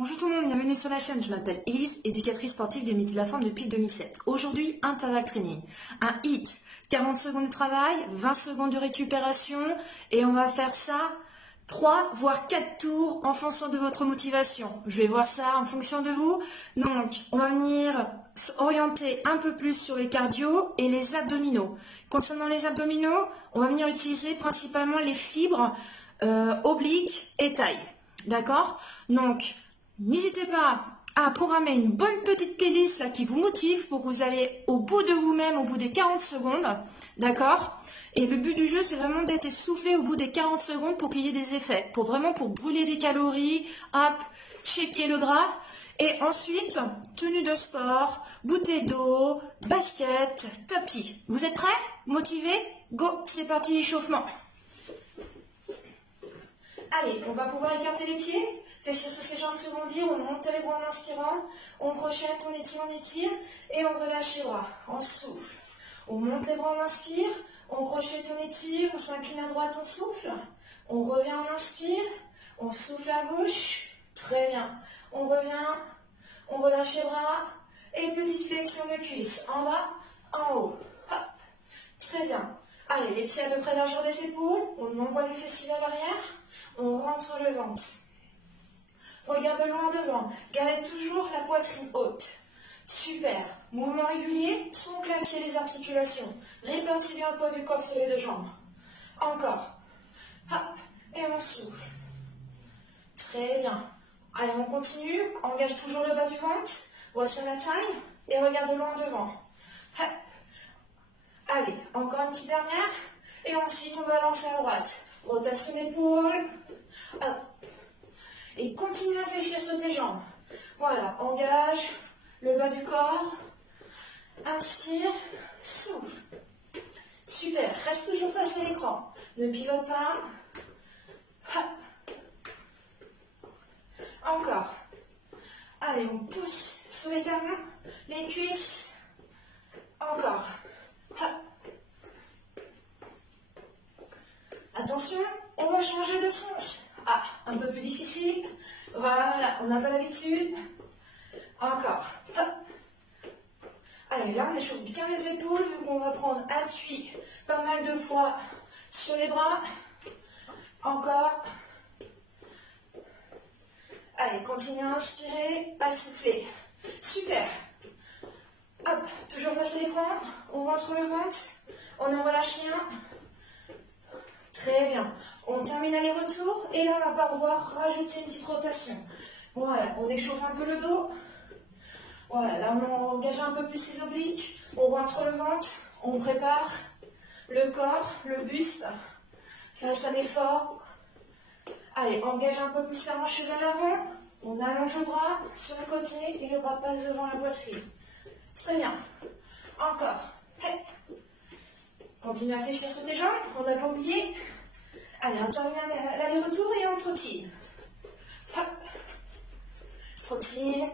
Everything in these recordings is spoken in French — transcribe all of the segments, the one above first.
Bonjour tout le monde, bienvenue sur la chaîne. Je m'appelle Elise, éducatrice sportive des métiers de la forme depuis 2007. Aujourd'hui, intervalle training. Un HIIT, 40 secondes de travail, 20 secondes de récupération et on va faire ça 3 voire 4 tours en fonction de votre motivation. Je vais voir ça en fonction de vous. Donc, on va venir s'orienter un peu plus sur les cardio et les abdominaux. Concernant les abdominaux, on va venir utiliser principalement les fibres obliques et taille. D'accord? Donc, n'hésitez pas à programmer une bonne petite playlist là, qui vous motive pour que vous allez au bout de vous-même, au bout des 40 secondes. D'accord? Et le but du jeu, c'est vraiment d'être essoufflé au bout des 40 secondes pour qu'il y ait des effets. Pour brûler des calories, hop, checker le gras. Et ensuite, tenue de sport, bouteille d'eau, basket, tapis. Vous êtes prêts? Motivés? Go, c'est parti l'échauffement. Allez, on va pouvoir écarter les pieds, fléchir sur ses jambes secondaires, on monte les bras en inspirant, on crochette, on étire, et on relâche les bras, on souffle. On monte les bras, on inspire, on crochette, on étire, on s'incline à droite, on souffle. On revient, on inspire, on souffle à gauche, très bien. On revient, on relâche les bras, et petite flexion de cuisse, en bas, en haut. Hop. Très bien. Allez, les pieds à peu près largeur des épaules, on envoie les fessiers à l'arrière. On rentre le ventre. Regarde loin devant. Gardez toujours la poitrine haute. Super. Mouvement régulier, sans claquer les articulations. Répartis bien le poids du corps sur les deux jambes. Encore. Hop. Et on souffle. Très bien. Allez, on continue. Engage toujours le bas du ventre. Resserre la taille. Et regarde loin devant. Hop. Allez, encore une petite dernière. Et ensuite, on va lancer à droite. Rotation d'épaule. Et continue à fléchir sur tes jambes. Voilà, engage le bas du corps. Inspire, souffle. Super, reste toujours face à l'écran. Ne pivote pas. Encore. Allez, on pousse sur les talons, les cuisses. Encore. Attention, on va changer de sens. Ah, un peu plus difficile. Voilà, on n'a pas l'habitude. Encore. Hop. Allez, là, on échauffe bien les épaules, vu qu'on va prendre appui pas mal de fois sur les bras. Encore. Allez, continue à inspirer, à souffler. Super. Hop, toujours face à l'écran. On rentre le ventre. On ne relâche rien. Très bien. On termine aller-retour et là, on va pouvoir rajouter une petite rotation. Voilà, on échauffe un peu le dos. Voilà, là, on engage un peu plus les obliques. On rentre le ventre. On prépare le corps, le buste face à l'effort. Allez, engage un peu plus la hanche vers l'avant. On allonge le bras sur le côté et le bras passe devant la poitrine. Très bien. Encore. Hey. Continue à fléchir sur tes jambes, on n'a pas oublié. Allez, on termine l'aller-retour et on trottine. Hop. Trottine.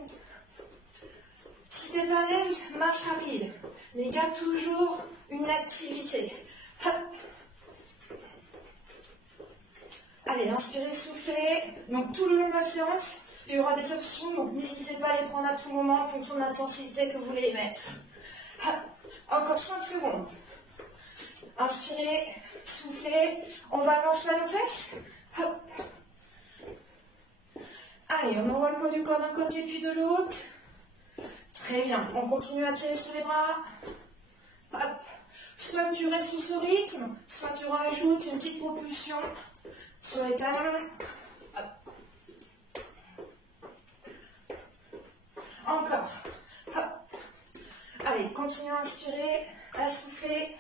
Si t'es pas à l'aise, marche rapide. Mais garde toujours une activité. Hop. Allez, inspirez, soufflez. Donc tout le long de la séance, il y aura des options, donc n'hésitez pas à les prendre à tout moment en fonction de l'intensité que vous voulez mettre. Hop. Encore 5 secondes. Inspirez, soufflez, on va lancer nos fesses. Hop. Allez, on envoie le poids du corps d'un côté puis de l'autre. Très bien, on continue à tirer sur les bras. Hop. Soit tu restes sous ce rythme, soit tu rajoutes une petite propulsion sur les talons. Hop. Encore. Hop. Allez, continue à inspirer, à souffler.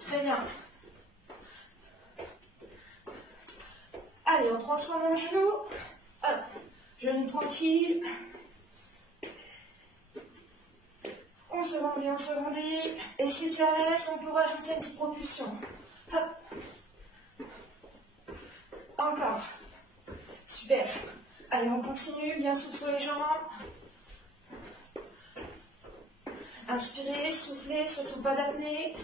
Très bien. Allez, on transforme le genou. Hop. Genou tranquille. On se rendit, on se rendit. Et si tu es à l'aise, on peut rajouter une petite propulsion. Hop. Encore. Super. Allez, on continue. Bien souple sur les jambes. Inspirez, soufflez, surtout pas d'apnée.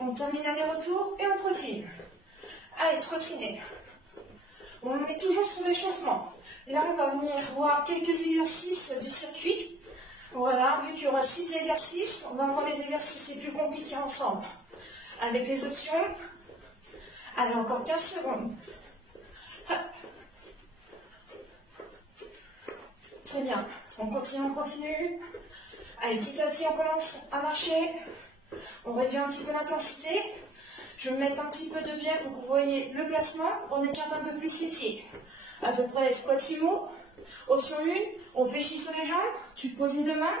On termine aller-retour et on trottine. Allez, trottinez. On est toujours sur l'échauffement. Là, on va venir voir quelques exercices du circuit. Voilà, vu qu'il y aura 6 exercices, on va voir les exercices les plus compliqués ensemble. Avec les options. Allez, encore 15 secondes. Hop. Très bien. On continue, on continue. Allez, petit à petit, on commence à marcher. On réduit un petit peu l'intensité. Je vais me mettre un petit peu de biais pour que vous voyez le placement. On écarte un peu plus ses pieds. À peu près squat sumo. Option 1, on fléchit sur les jambes. Tu te poses les deux mains.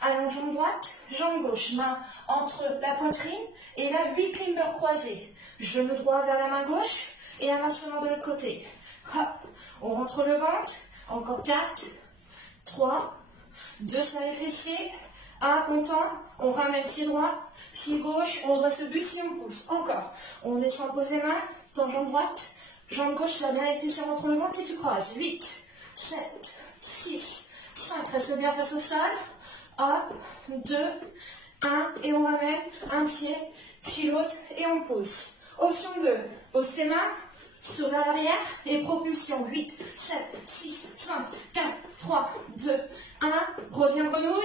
Allons, jambe droite, jambe gauche. Main entre la poitrine. Et là, 8 climbers croisés. Genou droit vers la main gauche. Et avancement de l'autre côté. Hop. On rentre le ventre. Encore 4, 3, 2 sur les fessiers. 1, content. On ramène pied droit. Pied gauche, on dresse le buste et on pousse. Encore. On descend, pose les mains. Ton jambe droite. Jambe gauche, ça bien les fessiers entre le ventre et tu croises. 8, 7, 6, 5. Reste bien face au sol. 1, 2, 1. Et on ramène un pied, puis l'autre et on pousse. Option 2. Pose tes mains sur l'arrière et propulsion. 8, 7, 6, 5, 4, 3, 2, 1. Reviens grenouille.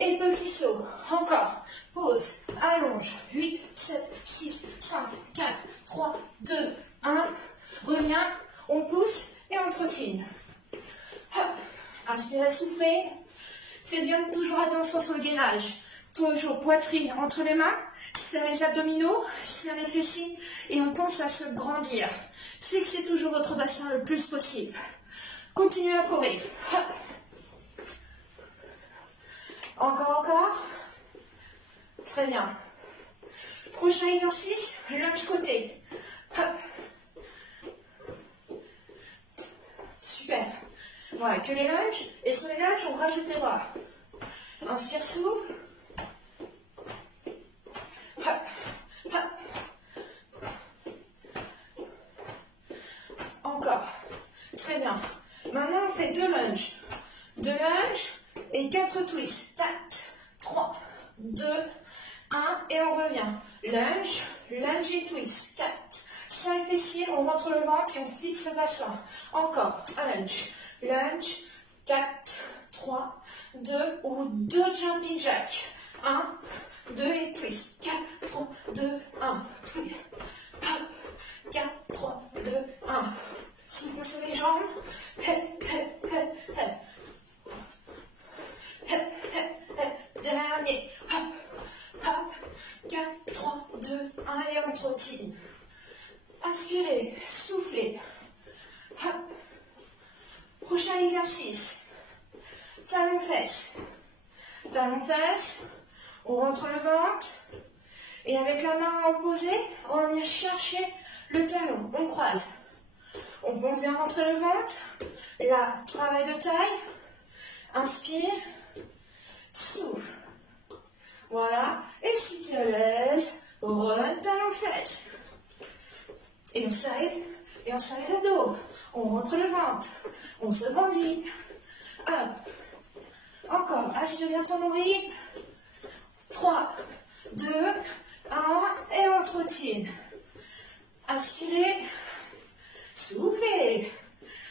Et petit saut. Encore. Pause. Allonge. 8, 7, 6, 5, 4, 3, 2, 1. Reviens. On pousse et on trottine. Hop. Inspirez, soufflez. Faites bien toujours attention sur le gainage. Toujours poitrine entre les mains. Serrez les abdominaux. Serrez les fessiers. Et on pense à se grandir. Fixez toujours votre bassin le plus possible. Continuez à courir. Hop. Encore, encore. Très bien. Prochain exercice, lunge côté. Hop. Super. Voilà, que les lunges. Et sur les lunges, on rajoute les bras. Inspire, souffle. Hop. Hop. Encore. Très bien. Maintenant, on fait 2 lunges. 2 lunges. Et 4 twists. 4, 3, 2, 1. Et on revient. Lunge, lunge et twist. 4, 5 fessiers. On rentre le ventre et on fixe le bassin. Encore. Lunge, lunge. 4, 3, 2 ou 2 jumping jack. 1, 2 et twist. 4, 3, 2, 1. 4, 3, 2, 1. Souffle sur les jambes. Dernier. Hop, hop. 4, 3, 2, 1. Et on trottine. Inspirez, soufflez. Hop. Prochain exercice. Talon-fesse. Talon-fesse. On rentre le ventre. Et avec la main opposée, on va venir chercher le talon. On croise. On pense bien rentrer le ventre. Là, travail de taille. Inspire. Souffle. Voilà. Et si tu es à l'aise, run talon-fesse. Et on serre les abdos. On rentre le ventre. On se grandit. Hop. Encore. Aspire bien ton nombril. 3, 2, 1. Et on trottine. Inspirez. Soufflez.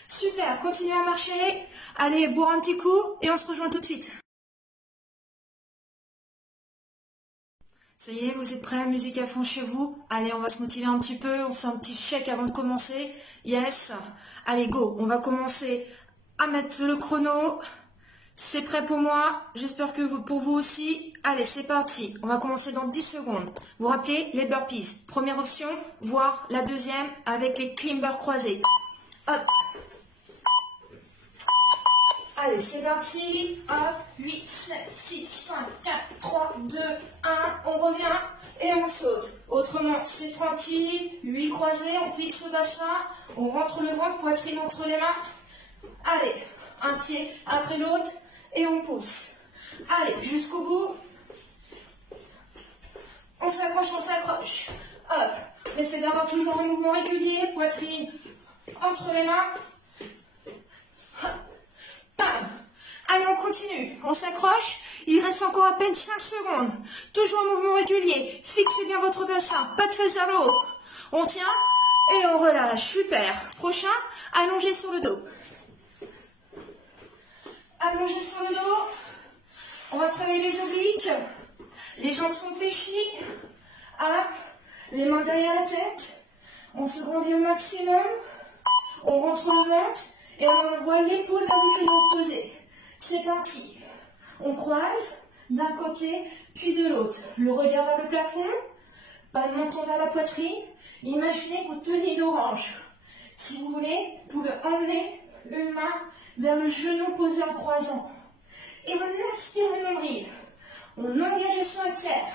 Super. Continuez à marcher. Allez, boire un petit coup. Et on se rejoint tout de suite. Ça y est, vous êtes prêts? Musique à fond chez vous. Allez, on va se motiver un petit peu. On fait un petit chèque avant de commencer. Yes. Allez, go. On va commencer à mettre le chrono. C'est prêt pour moi. J'espère que pour vous aussi. Allez, c'est parti. On va commencer dans 10 secondes. Vous vous rappelez les burpees. Première option, voire la deuxième avec les climbers croisés. Hop. Allez, c'est parti. Hop, 8, 7, 6, 5, 4, 3, 2, 1. On revient et on saute. Autrement, c'est tranquille. 8 croisés, on fixe le bassin. On rentre le ventre, poitrine entre les mains. Allez, un pied après l'autre et on pousse. Allez, jusqu'au bout. On s'accroche, on s'accroche. Hop, laissez d'avoir toujours un mouvement régulier. Poitrine entre les mains. Bam. Allez, on continue. On s'accroche. Il reste encore à peine 5 secondes. Toujours un mouvement régulier. Fixez bien votre bassin. Pas de fesses vers le haut. On tient. Et on relâche, super. Prochain, allongé sur le dos. Allongé sur le dos. On va travailler les obliques. Les jambes sont fléchies. Hop. Les mains derrière la tête. On se grandit au maximum. On rentre le ventre. Et on envoie l'épaule vers le genou opposé. C'est parti. On croise d'un côté puis de l'autre. Le regard vers le plafond. Pas le menton vers la poitrine. Imaginez que vous teniez l'orange. Si vous voulez, vous pouvez emmener une main vers le genou posé en croisant. Et on inspire le nombril. On engage les sphincters.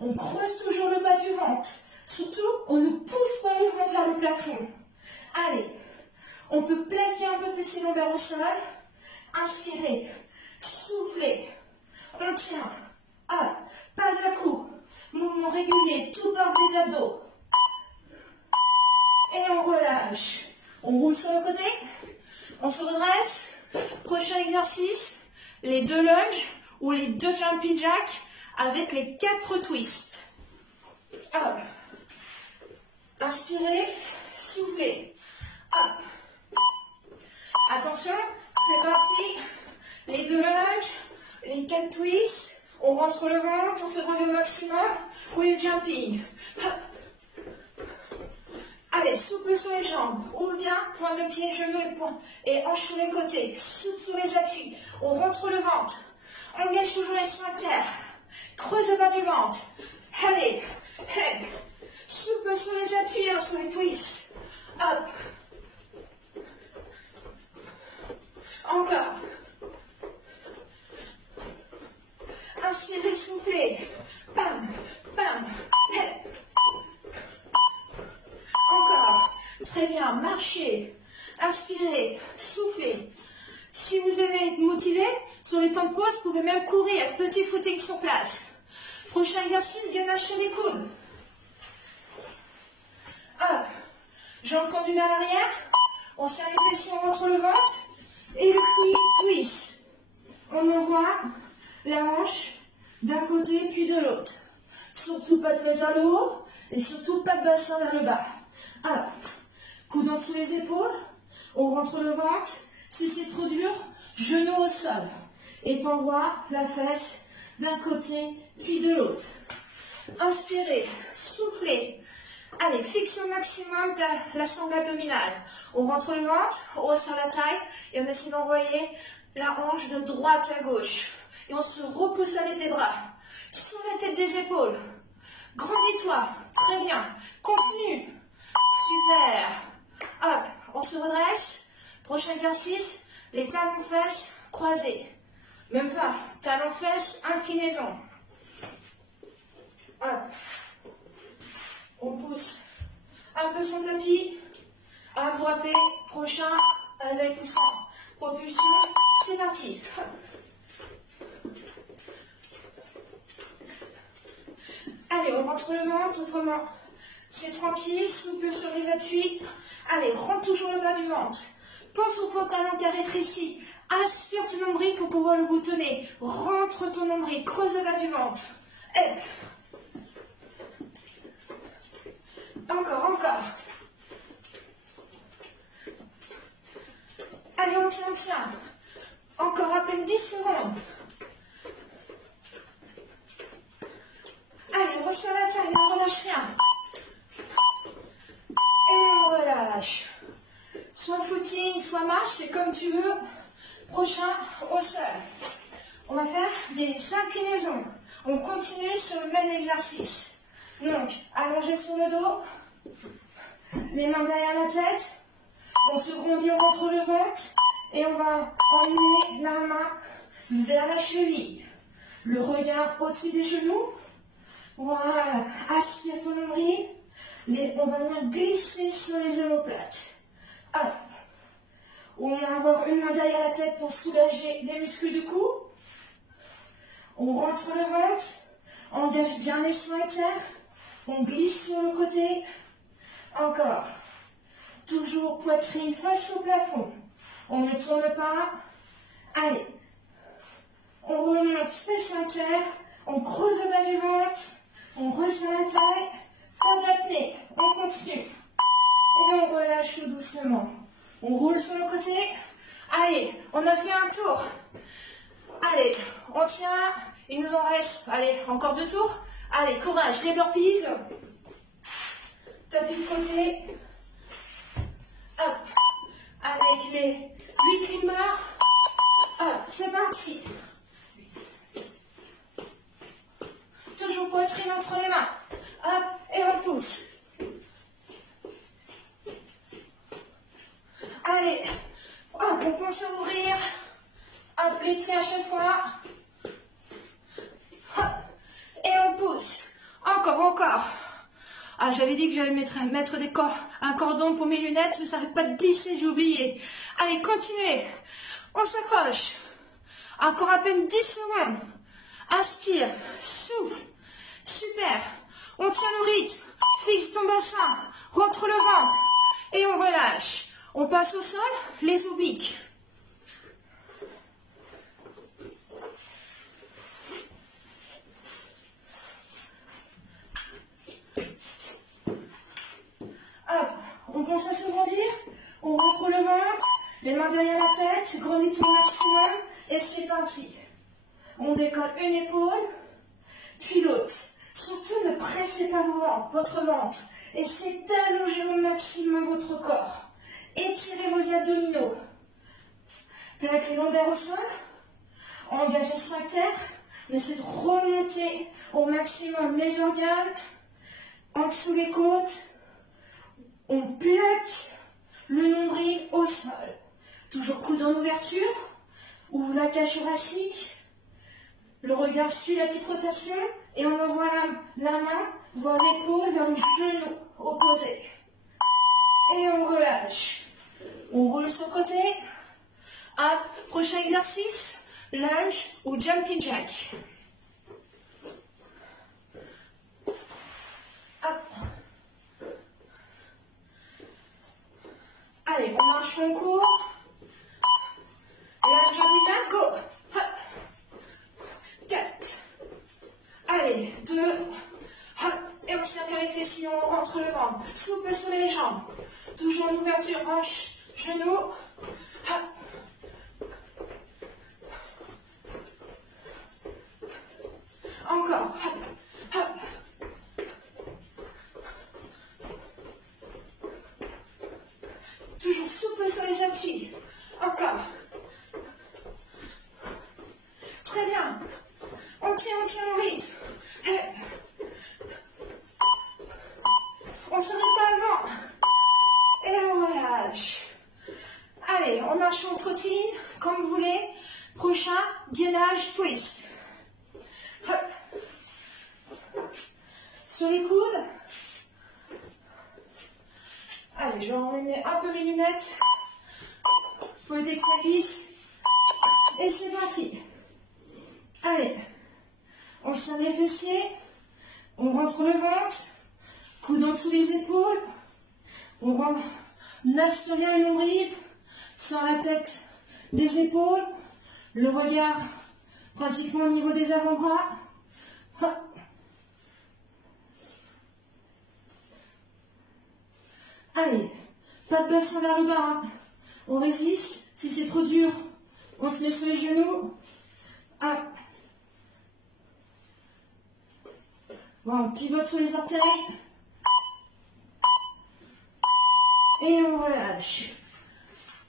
On creuse toujours le bas du ventre. Surtout, on ne pousse pas le ventre vers le plafond. Allez, on peut plaquer un peu plus les lombaires au sol. Inspirez, soufflez. On tient. Ah, pas à coup. Mouvement régulier, tout bord des abdos. Et on relâche. On roule sur le côté. On se redresse. Prochain exercice, les 2 lunges ou les 2 jumping jacks avec les 4 twists. Hop. Inspirez, soufflez. Hop. Attention, c'est parti. Les 2 lunges, les 4 twists. On rentre le ventre, on se grandit au maximum. Ou les jumping. Hop. Allez, souple sur les jambes. Ouvre bien, pointe de pied, genoux et hanches sur les côtés. Souple sur les appuis. On rentre le ventre. Engage toujours les sphincters. Creuse le bas du ventre. Allez, hey. Souple sur les appuis, hein, sur les twists. Hop. Encore. Inspirez, soufflez. Pam, pam, hey. Encore. Très bien. Marchez. Inspirez. Soufflez. Si vous avez motivé, sur les temps de pause, vous pouvez même courir. Petit footing sur place. Prochain exercice, gainage sur les coudes. Hop. Jambes tendues vers l'arrière. On serre les fessiers, on rentre le ventre. Et le petit twist. On envoie la hanche d'un côté puis de l'autre. Surtout pas de fesses vers le haut. Et surtout pas de bassin vers le bas. Alors, coude en dessous les épaules, on rentre le ventre, si c'est trop dur, genou au sol. Et t'envoies la fesse d'un côté puis de l'autre. Inspirez, soufflez. Allez, fixe au maximum la sangle abdominale. On rentre le ventre, on resserre la taille et on essaie d'envoyer la hanche de droite à gauche. Et on se repousse à l'aide des bras. Sur la tête des épaules. Grandis-toi. Très bien. Continue. Super. Hop, on se redresse. Prochain exercice, les talons fesses croisés. Même pas. Talons fesses, inclinaison. Hop. On pousse un peu son tapis. Enveloppé. Prochain, avec ou sans propulsion. C'est parti. Allez, on rentre le ventre, autrement. C'est tranquille, souple sur les appuis. Allez, rentre toujours le bas du ventre. Pense au pantalon qui a rétréci. Aspire ton nombril pour pouvoir le boutonner. Rentre ton nombril, creuse le bas du ventre. Hop. Encore, encore. Allez, on tient, on tient. Encore à peine 10 secondes. Allez, on resserre la taille, on ne relâche rien. Et on relâche. Soit footing, soit marche, c'est comme tu veux. Prochain, au sol. On va faire des inclinaisons. On continue sur le même exercice. Donc, allongé sur le dos. Les mains derrière la tête. On se grandit, on rentre le ventre. Et on va emmener la main vers la cheville. Le regard au-dessus des genoux. Voilà. Aspire ton nombril. On va venir glisser sur les omoplates. Hop. On va avoir une main derrière la tête pour soulager les muscles du cou. On rentre le ventre. Engage bien les sphincters. On glisse sur le côté. Encore. Toujours poitrine face au plafond. On ne tourne pas. Allez. On remonte les sphincters. On creuse le bas du ventre. On resserre la taille. Pas d'apnée. On continue. doucement. On roule sur le côté. Allez, on a fait un tour. Allez, on tient. Il nous en reste, allez, encore 2 tours. Allez, courage, les burpees. Tapis de côté. Hop. Avec les 8 climbers. Hop, c'est parti. Toujours poitrine entre les mains. Hop, et on pousse. Allez, hop, on pense à ouvrir. Hop, les pieds à chaque fois. Hop, et on pousse. Encore, encore. Ah, j'avais dit que j'allais mettre un cordon pour mes lunettes, mais ça n'arrête pas de glisser, j'ai oublié. Allez, continuez. On s'accroche. Encore à peine 10 secondes. Inspire, souffle. Super. On tient le rythme. Fixe ton bassin. Rentre le ventre. Et on relâche. On passe au sol, les obliques. Hop, on pense à s'agrandir. On rentre le ventre. Les mains derrière la tête. Grandis tout au maximum. Et c'est parti. On décolle une épaule, puis l'autre. Surtout, ne pressez pas votre ventre. Essayez d'allonger au maximum votre corps. Étirez vos abdominaux. Plaquez les lombaires au sol. Engagez le sphincter. Essayez de remonter au maximum les organes. En dessous les côtes. On plaque le nombril au sol. Toujours coude en ouverture. Ouvre la cage thoracique. Le regard suit la petite rotation. Et on envoie la main, voire l'épaule vers le genou opposé. Et on relâche. On roule sur le côté. Hop, prochain exercice, lunge ou jumping jack. Hop. Allez, on marche, on court. Lunge, jumping jack, go. Hop. 4. Allez, 2. Hop. Et on serre les fessiers, on rentre le ventre. Souple sur les jambes. Toujours en ouverture, hanche, genou. Hop. Encore. Hop. Hop. Toujours souple sur les appuis. Encore. Très bien. On tient le rythme. On ne s'arrête pas avant. Et on relâche. Allez, on marche en trottine, comme vous voulez. Prochain, gainage, twist. Hop. Sur les coudes. Allez, je vais enlever un peu mes lunettes. Faut éviter que ça glisse. Et c'est parti. Allez, on serre les fessiers. On rentre le ventre. Coude en dessous les épaules. On aspire bien les nombrils. Sort la tête des épaules. Le regard pratiquement au niveau des avant-bras. Hop. Allez, pas de bassin vers le bas. Hein. On résiste. Si c'est trop dur, on se met sur les genoux. Hop. Bon, on pivote sur les orteils. Et on relâche.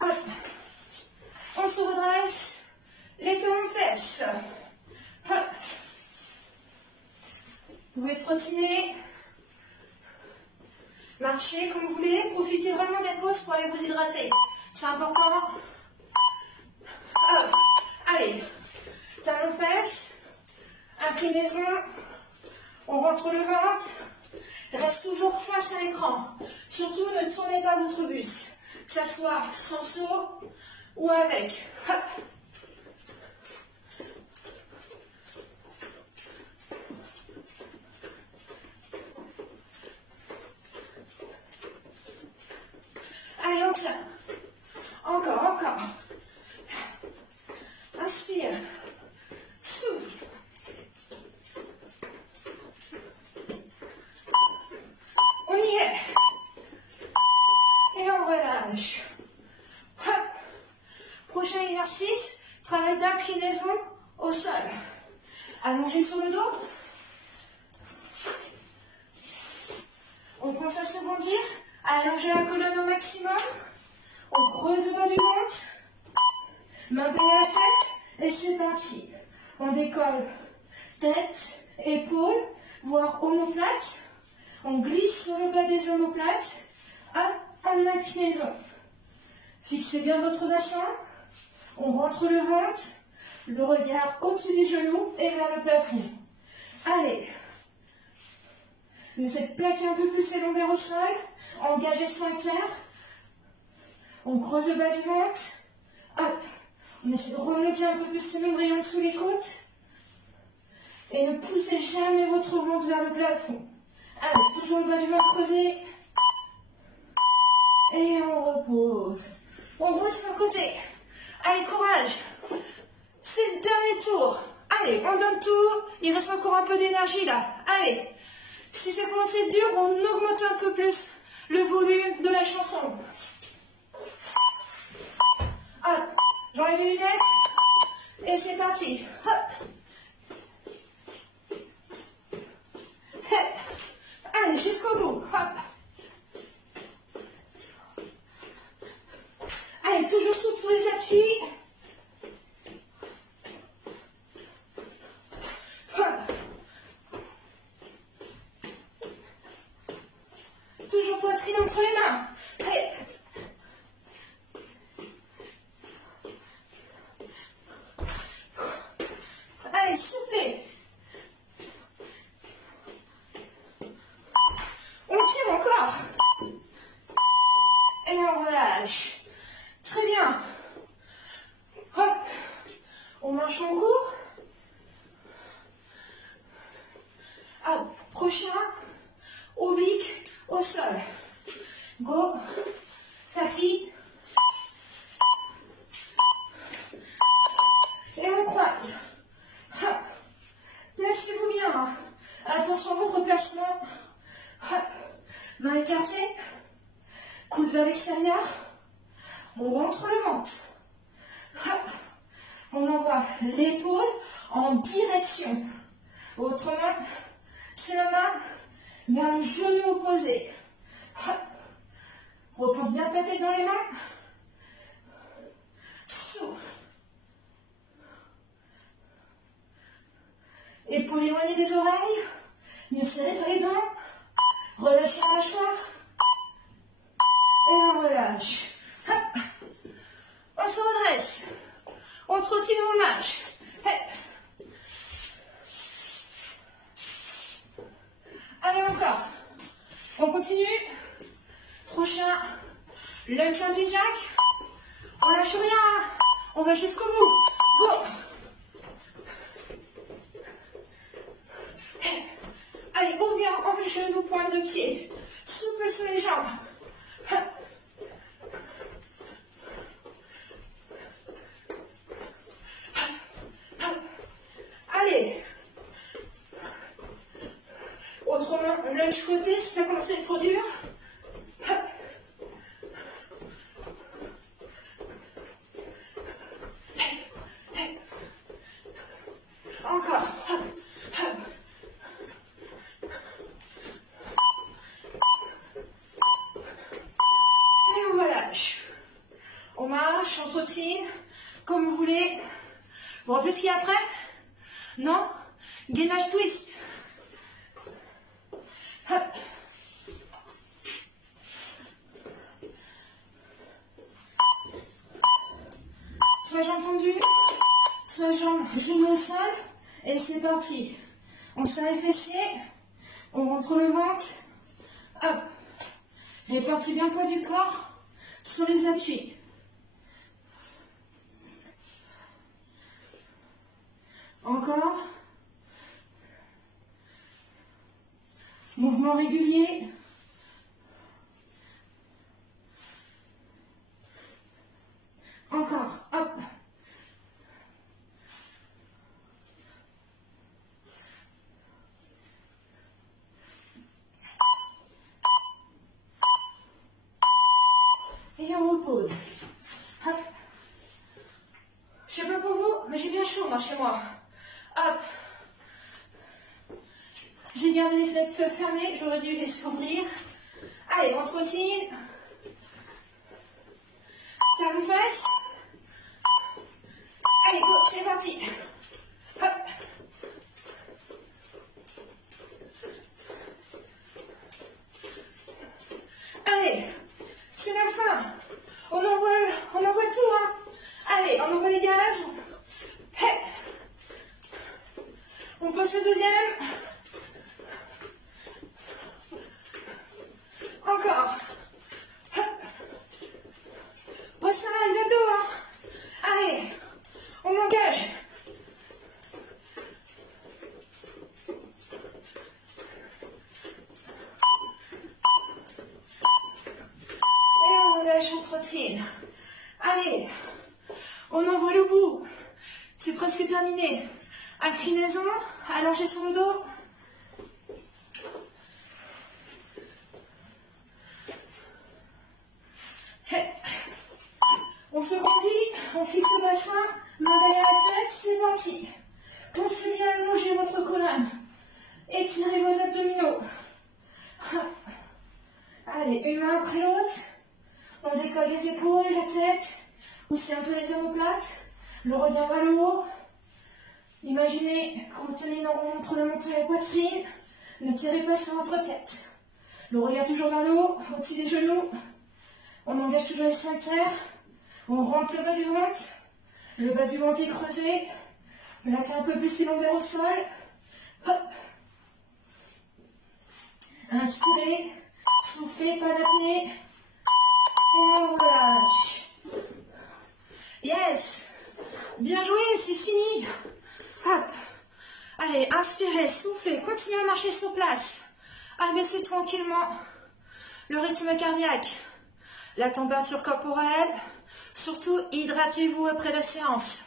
Hop. On se redresse. Les talons fesses. Hop. Vous pouvez trottiner. Marcher comme vous voulez. Profitez vraiment des pauses pour aller vous hydrater. C'est important. Hop. Allez. Talons fesses. Inclinaison. On rentre le ventre. Reste toujours face à l'écran. Surtout, ne tournez pas votre bus. Que ça soit sans saut ou avec. Hop. Allez, on tient. Encore, encore. Inspire. Souffle. On y est. Et on relâche. inclinaison au sol. Allongé sur le dos. On commence à s'agrandir, à allonger la colonne au maximum. On creuse le bas du ventre. Maintenez la tête et c'est parti. On décolle tête, épaules, voire omoplate. On glisse sur le bas des omoplates. En inclinaison. Fixez bien votre bassin. On rentre le ventre. Le regard au-dessus des genoux et vers le plafond. Allez. Vous êtes plaqué un peu plus les lombaires au sol. Engagez sphincter. On creuse le bas du ventre. Hop. On essaie de remonter un peu plus le nombril sous les côtes. Et ne poussez jamais votre ventre vers le plafond. Allez, toujours le bas du ventre creusé. Et on repose. On roule sur le côté. Allez, courage. C'est le dernier tour. Allez, on donne tout. Il reste encore un peu d'énergie là. Allez. Si ça commence à être dur, on augmente un peu plus le volume de la chanson. Hop. J'enlève les lunettes. Et c'est parti. Hop. Allez, jusqu'au bout. Hop. Allez, toujours souple sur les appuis. Hop. Toujours poitrine entre les mains. Allez. Allez, soufflez. On tire encore. Et on relâche. Très bien. Hop. On marche en cours. Hop. Prochain. Oblique au sol. Go. Tapis. Et on croise. Hop. Placez-vous bien. Attention à votre placement. Hop. Main écartée. Coude vers l'extérieur. On rentre le ventre. Hop. On envoie l'épaule en direction. Votre main, c'est la main vers le genou opposé. Hop. Repose bien ta tête dans les mains. Souffle. Épaules éloignées des oreilles. Ne serrez pas les dents. Relâchez la mâchoire. Et on relâche. Hop. On se redresse. On trottine, on marche. Hop. Allez, encore. On continue. Prochain, lunge jumping jack. On lâche rien. On va jusqu'au bout. Go. Allez, ouvre bien en genou, pointe de pied. Souple sur les jambes. Allez. Autrement, lunge côté, si ça commence à être trop dur. Encore. Et on relâche. On marche, on trottine, comme vous voulez. Vous vous rappelez ce qu'il y a après? Non? Gainage twist. Hop. Soit jambes tendues, soit jambes genoux au sol. Et c'est parti. On serre les fessiers. On rentre le ventre. Hop. Répartis bien le poids du corps sur les appuis. Encore. Mouvement régulier. Encore. Hop. Et on repose. Hop. Je sais pas pour vous, mais j'ai bien J'ai gardé les fenêtres fermées, j'aurais dû les ouvrir. Allez, on trottine. Talons fesses. Allez, go, c'est parti. Hop. Allez, c'est la fin. On envoie tout, hein. Allez, on envoie les gaz. Hey. On passe le deuxième. Encore. Hop. Resserre les abdos, hein. Allez, on engage. Et on relâche, on trottine. Allez, on envoie le bout. C'est presque terminé. Inclinaison, allonger son dos. On se rendit, on fixe le bassin, main derrière la tête, c'est parti. Pensez bien à allonger votre colonne. Étirez vos abdominaux. Allez, une main après l'autre. On décolle les épaules, la tête. Poussez un peu les omoplates. Le regard vers le haut. Imaginez que vous tenez une rond entre le menton et la poitrine. Ne tirez pas sur votre tête. Le regard toujours vers le haut, au-dessus des genoux. On engage toujours les sphincters. On rentre le bas du ventre. Le bas du ventre est creusé. La tête un peu plus élongée au sol. Hop. Inspirez. Soufflez, pas d'apnée. On relâche. Yes. Bien joué, c'est fini. Hop. Allez, inspirez, soufflez, continuez à marcher sur place. Abaissez tranquillement le rythme cardiaque, la température corporelle. Surtout, hydratez-vous après la séance.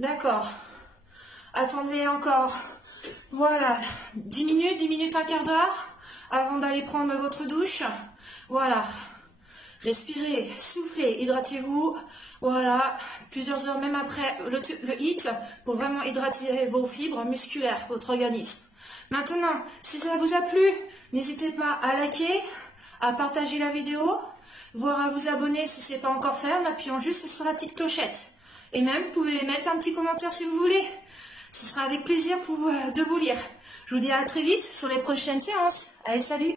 D'accord. Attendez encore, voilà, 10 minutes, un quart d'heure, avant d'aller prendre votre douche. Voilà. Respirez, soufflez, hydratez-vous. Voilà, plusieurs heures même après le HIIT pour vraiment hydrater vos fibres musculaires, votre organisme. Maintenant, si ça vous a plu, n'hésitez pas à liker, à partager la vidéo, voire à vous abonner si ce n'est pas encore fait en appuyant juste sur la petite clochette. Et même, vous pouvez mettre un petit commentaire si vous voulez. Ce sera avec plaisir de vous lire. Je vous dis à très vite sur les prochaines séances. Allez, salut!